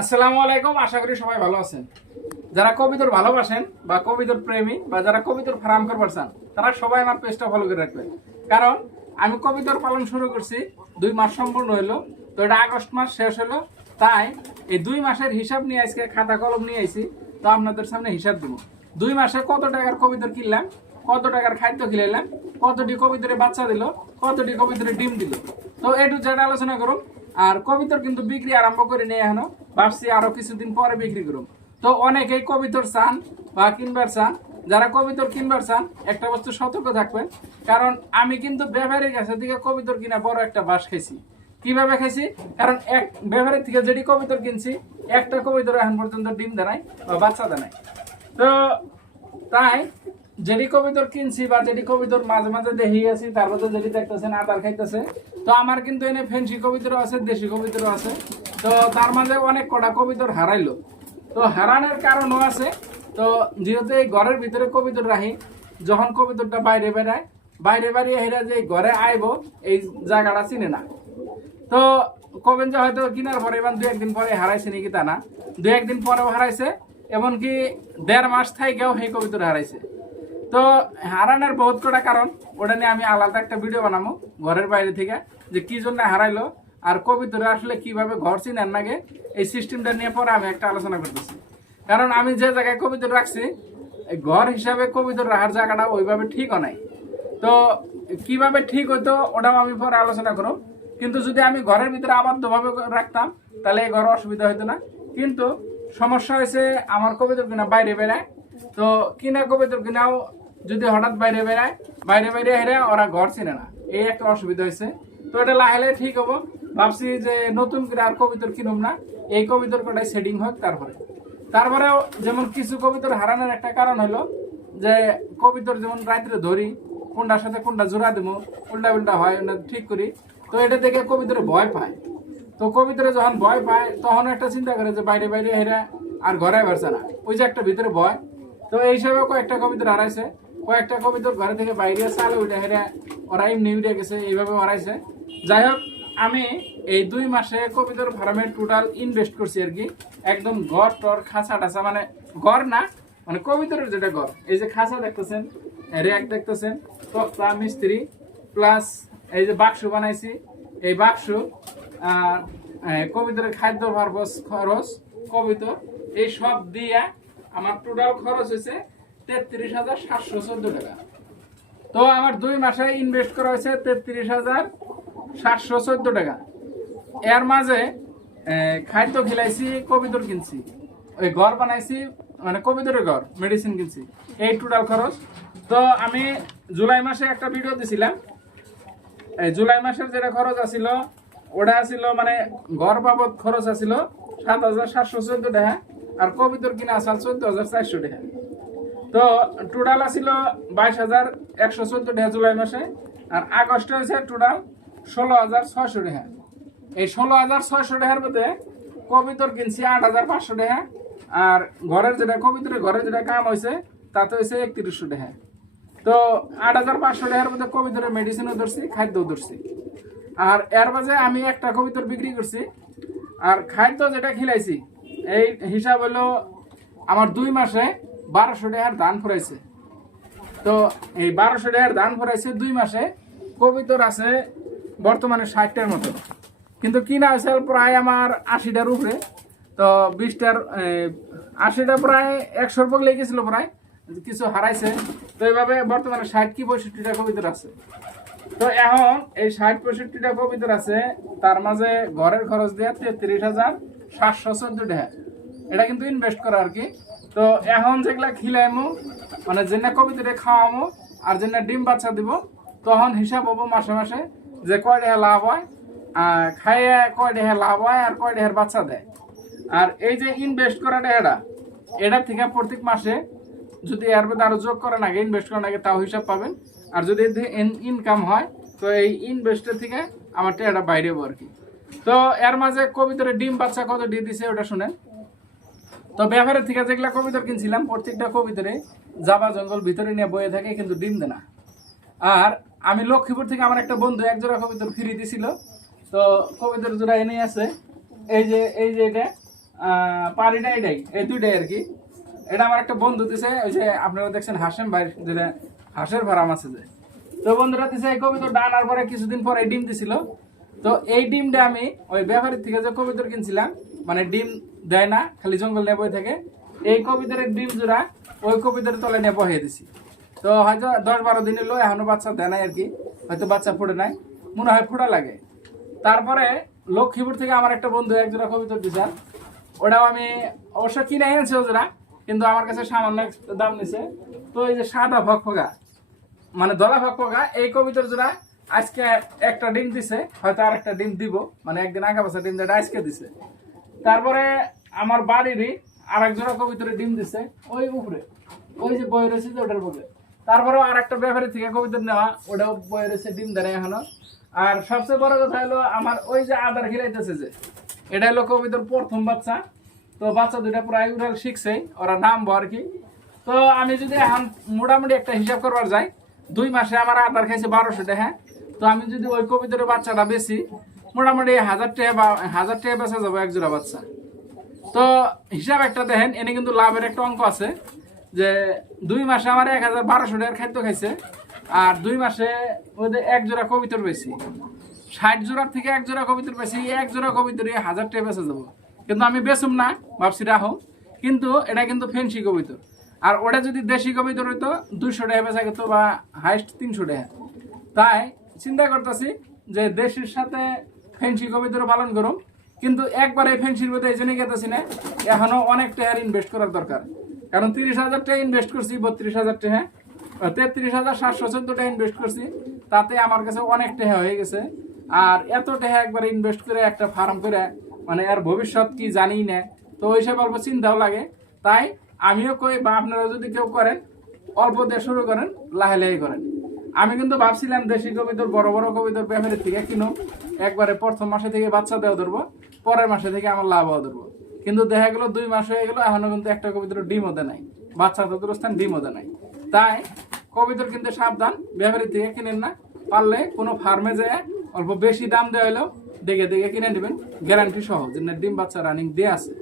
আসসালামু আলাইকুম, আশা করি সবাই ভালো আছেন। যারা কবিতর ভালোবাসেন বা কবিতর প্রেমী বা যারা কবিতর ফার্ম করবার চান, তারা সবাই আমার পেজটা ফলো করে রাখবেন। কারণ আমি কবিতর পালন শুরু করছি, দুই মাস সম্পূর্ণ হইল, তো এটা আগস্ট মাস শেষ হলো তাই এই দুই মাসের হিসাব নিয়ে আজকে খাতা কলম নিয়ে আইছি, তো আপনাদের সামনে হিসাব দেবো। দুই মাসে কত টাকার কবিতর কিনলাম, কত টাকার খাদ্য খিলাইলাম, কতটি কবিতরে বাচ্চা দিল, কতটি কবিতরে ডিম দিল। তো একটু যেটা আলোচনা করুন, আর কবিতর কিন্তু বিক্রি আরম্ভ করে নিয়ে এখনও ভাবছি আরও কিছুদিন পরে বিক্রি করুম। তো অনেকেই কবিতর চান বা কিনবার চান। যারা কবিতর কিনবার চান, একটা বস্তু সতর্ক থাকবেন। কারণ আমি কিন্তু ব্যবহারের কাছে থেকে কবিতর কিনা বড় একটা বাস খাইছি। কীভাবে খাইছি? কারণ এক ব্যবহারের থেকে যেটি কবিতর কিনছি, একটা কবিতর এখন পর্যন্ত ডিম দেয় বা বাচ্চা দেয় তো তাই যেটি কবিতর কিনছি বা যেটি কবিতর মাঝে মাঝে দেখি আছি, তার মধ্যে যেটি দেখতেছেন, আদার খাইতেছে, তো আমার কিন্তু এনে ফেন্সি কবিতরও আছে, দেশি কবিতরও আছে। তো তার মাঝে অনেক কটা কবিতর হারাইলো। তো হারানোর কারণও আছে। তো যেহেতু এই ঘরের ভিতরে কবিতর রাখি যখন কবিতরটা বাইরে বেড়ায়, বাইরে বাড়িয়ে হেরা যে ঘরে আইব, এই জায়গাটা চিনে না। তো কবেন যে হয়তো কিনার পরে এবার দু একদিন পরে হারাইছে নাকি তা না। দু একদিন পরেও হারাইছে, এমনকি দেড় মাস থাইকেও সেই কবিতর হারাইছে। তো হারানোর বহুত কটা কারণ, ওটা নিয়ে আমি আলাদা একটা ভিডিও বানাবো ঘরের বাইরে থেকে, যে কি জন্য হারাইলো আর কবিতরে আসলে কীভাবে ঘর চিনেন নাগে এই সিস্টেমটা নিয়ে পরে আমি একটা আলোচনা করতেছি। কারণ আমি যে জায়গায় কবিতর রাখছি ঘর হিসাবে কবিতর রাখার জায়গাটা ওইভাবে ঠিকও নাই। তো কীভাবে ঠিক হইতো, ওটাও আমি পরে আলোচনা করব। কিন্তু যদি আমি ঘরের ভিতরে আবদ্ধভাবে রাখতাম, তাহলে এই ঘরে অসুবিধা হতো না। কিন্তু সমস্যা হয়েছে, আমার কবিতর কিনা বাইরে বেড়ায় তো কিনা কবিতর কিনাও, যদি হঠাৎ বাইরে বেড়ায়, বাইরে বাইরে হেরে ওরা ঘর চিনে না। এই একটা অসুবিধা হয়েছে। তো এটা লাহে লাহে ঠিক হব। ভাবছি যে নতুন করে আর কবিতর কিনুম না, এই কবিতর কটাই সেটিং হোক তারপরে। তারপরেও যেমন কিছু কবিতর হারানোর একটা কারণ হলো যে কবিতর যেমন রাত্রে ধরি, কোনটার সাথে কোনটা জোড়া দেবো উল্টা উল্টা হয় ঠিক করি। তো এটা দেখে কবিতরে ভয় পায়। তো কবিতরে যখন ভয় পায়, তখন একটা চিন্তা করে যে বাইরে বাইরে হেরা আর ঘরে পারছে না। ওই যে একটা ভিতরে ভয়। তো এই হিসাবে কয়েকটা কবিতর হারাইছে। কয়েকটা কবিতর ঘরে থেকে বাইরে চালে উঠে হেরা ওরা এমনি উঠে গেছে, এইভাবে হারাইছে। যাই হোক, আমি এই দুই মাসে কবিতর ফার্মে টোটাল ইনভেস্ট করছি আর কি। একদম ঘর টর খাঁচা টাচা মানে ঘর না মানে কবিতরের যেটা ঘর। এই যে খাঁচা দেখতেছেন, র্যাক দেখতেছেন তক্তা মিস্ত্রি প্লাস এই যে বাক্স বানাইছি। এই বাক্স কবিতরের খাদ্য খরচ কবিতর এই সব দিয়ে আমার টোটাল খরচ হয়েছে তেত্রিশ হাজার সাতশো চোদ্দ টাকা। তো আমার দুই মাসে ইনভেস্ট করা হয়েছে তেত্রিশ হাজার সাতশো চোদ্দ টাকা। এর মাঝে খাদ্য খিলাইছি কবিতর কিনছি। ওই ঘর বানাইছি মানে কবিতরের ঘর মেডিসিন কিনছি। এই টোটাল খরচ। তো আমি জুলাই মাসে একটা ভিডিও দিছিলাম। জুলাই মাসের যেটা খরচ আছিল, ওটা আছিল মানে ঘর বাবদ খরচ আছিল সাত হাজার সাতশো চোদ্দ টাকা। আর কবিতর কিনা আসাল চোদ্দ হাজার চারশো টাকা। তো টোটাল আছিল বাইশ হাজার একশো চোদ্দ টাকা জুলাই মাসে, আর আগস্টে হয়েছে টোটাল ষোলো হাজার ছয়শো টাকা। এই ষোলো হাজার ছয়শো টাকার মধ্যে কবিতর কিনছি আট হাজার পাঁচশো টাকা, আর ঘরের যেটা কবিতরের ঘরের যেটা কাম হয়েছে, তাতে হয়েছে একত্রিশশো টাকা। তো আট হাজার পাঁচশো টাকার মধ্যে কবিতরের মেডিসিনও ধরছি, খাদ্যও ধরছি। আর এর মাঝে আমি একটা কবিতর বিক্রি করছি, আর খাদ্য যেটা খিলাইছি এই হিসাব হলো আমার দুই মাসে বারোশো টাকার ধান ফুরাইছে। তো এই বারোশো টাকার ধান ফুরাইছে দুই মাসে, কবিতর আছে বর্তমানে ষাটটার মতো। কিন্তু কিনা হয়েছে প্রায় আমার আশিটার উপরে। তো বিশটার আশিটা প্রায় একশোর পর লেগেছিল প্রায়, কিছু হারাইছে। তো এইভাবে বর্তমানে ষাট কি পঁয়ষট্টিটা কবিতর আছে। তো এখন এই ষাট, পঁয়ষট্টিটা কবিতর আছে, তার মাঝে ঘরের খরচ দেওয়া তেত্রিশ হাজার সাতশো চোদ্দ এটা কিন্তু ইনভেস্ট করা আর কি। তো এখন যেগুলা খিলাইমু মানে যেটা কবিতরে খাওয়ামো আর যেটা ডিম বাচ্চা দিব, তখন হিসাব হব মাসে মাসে যে কয় টাকা লাভ হয়, আর খাইয়ে কয় টাকা লাভ হয় আর কয় টাকার বাচ্চা দেয়। আর এই যে ইনভেস্ট করাটা এটা এটা থেকে প্রত্যেক মাসে যদি এর মধ্যে আরও যোগ করেন আগে ইনভেস্ট করেন আগে, তাও হিসাব পাবেন। আর যদি ইনকাম হয়, তো এই ইনভেস্টের থেকে আমার টাকাটা বাইরে হব আর কি। তো এর মাঝে কবিতরে ডিম বাচ্চা কত দিয়ে দিছে ওটা শুনেন। তো ব্যবহারের থেকে যেগুলা কবিতর কিনছিলাম, প্রত্যেকটা কবিতরে জাবা জঙ্গল ভিতরে নিয়ে বয়ে থাকে, কিন্তু ডিম দেয় না। আর আমি লক্ষ্মীপুর থেকে আমার একটা বন্ধু এক জোড়া কবিতর ফিরিয়ে দিছিল। তো কবিতর জোড়া এনে আছে। এই যে এই যে এটা পারিটা পারি এটাই, এই দুইটাই আর কি। এটা আমার একটা বন্ধু দিছে, ওই যে আপনারা দেখছেন হাসেম ভাই যেটা হাঁসের ফার্ম আছে যে। তো বন্ধুরা দিছে এই কবিতর ডানার পরে কিছুদিন পরে ডিম দিছিল। তো এই ডিমটা আমি ওই ব্যাপারীর থেকে যে কবিতর কিনছিলাম মানে ডিম দেয় না, খালি জঙ্গল নিয়ে বই থেকে, এই কবিতরের ডিম জোড়া ওই কবিতরের তলে নিয়ে বহিয়ে দিছি। তো হয়তো দশ বারো দিন এলো এখনও বাচ্চা দেয় নাই আর কি, হয়তো বাচ্চা ফুটে নাই, মনে হয় ফুটা লাগে। তারপরে লক্ষ্মীপুর থেকে আমার একটা বন্ধু একজোড়া কবিতর দিছেন ওটাও আমি অবশ্য কিনে এনেছি ওজোড়া কিন্তু আমার কাছে সামান্য দাম নিছে। তো এই যে সাদা ভকভকা মানে দলা ভকভকা এই কবিতর জোড়া আজকে একটা ডিম দিছে, হয়তো আর একটা ডিম দিব। মানে একদিন আগে বছর ডিম দেয় আজকে দিছে। তারপরে আমার বাড়িরই আর এক জোড়া কবিতরে ডিম দিছে, ওই উপরে। ওই যে বই রয়েছে যে ওটার বুকে তারপরেও আর একটা ব্যাপারী থেকে কবিতর নেওয়া, ওটাও বই রয়েছে, ডিম দেয় এখনও। আর সবচেয়ে বড় কথা হলো, আমার ওই যে আদার খিলাইতেছে যে, এটা হলো কবিতর প্রথম বাচ্চা। তো বাচ্চা দুটা প্রায় উড়াল শিখছে, ওরা নামবো আর কি। তো আমি যদি এখন মোটামুটি একটা হিসাব করবার যাই, দুই মাসে আমার আদার খাইছে বারোশো টাকা তো আমি যদি ওই কবিতরের বাচ্চাটা বেশি মোটামুটি হাজার টাকা বা হাজার টাকা বেচা যাব এক জোড়া বাচ্চা। তো হিসাব একটা দেখেন, এনে কিন্তু লাভের একটা অঙ্ক আছে যে দুই মাসে আমার এক হাজার বারোশো টাকার খাদ্য খাইছে, আর দুই মাসে ওদের এক জোড়া কবিতর বেশি ষাট জোড়ার থেকে এক জোড়া কবিতর বেশি এক জোড়া কবিতরে হাজার টাকা বেচা যাব। কিন্তু আমি বেচুম না, ভাবছি রাখো, কিন্তু এটা কিন্তু ফেন্সি কবিতর আর ওটা যদি দেশি কবিতর হইতো দুশো টাকা বেচা যেত বা হাইস্ট তিনশো টাকা। তাই চিন্তা করতেছি যে দেশের সাথে ফেন্সি কবিতর পালন করুম। কিন্তু একবার এই ফেন্সির মধ্যে এই জন্য গেতেছি না, এখনও অনেক টাকার ইনভেস্ট করার দরকার। কারণ তিরিশ হাজার টাকা ইনভেস্ট করছি, বত্রিশ হাজার টাকা। তেত্রিশ হাজার সাতশো চোদ্দ টাকা ইনভেস্ট করছি, তাতে আমার কাছে অনেক টাকা হয়ে গেছে। আর এত টাকা একবার ইনভেস্ট করে একটা ফার্ম করে মানে আর ভবিষ্যৎ কি জানি না। তো ওইসব অল্প চিন্তাও লাগে। তাই আমিও কই বা আপনারা যদি কেউ করেন, অল্প দিয়ে শুরু করেন, লাহে লাহে করেন। আমি কিন্তু ভাবছিলাম দেশি কবিতর, বড় বড় কবিতর ব্যাপারের থেকে কিনো একবারে প্রথম মাসে থেকে বাচ্চা দেওয়া ধরবো, পরের মাসে থেকে আমার লাভ হওয়া ধরবো। কিন্তু দেখা গেলো দুই মাস হয়ে গেলো, এখনও কিন্তু একটা কবিতর ডিম হতে নাই। বাচ্চা তোদের স্থান ডিম হতে নাই। তাই কবিতর কিন্তু সাবধান ব্যাপারের থেকে কিনেন না। পারলে কোনো ফার্মে যায় অল্প বেশি দাম দেওয়া হলেও দেখে দেখে কিনে নেবেন। গ্যারান্টি সহ যে ডিম বাচ্চা রানিং দিয়ে আছে।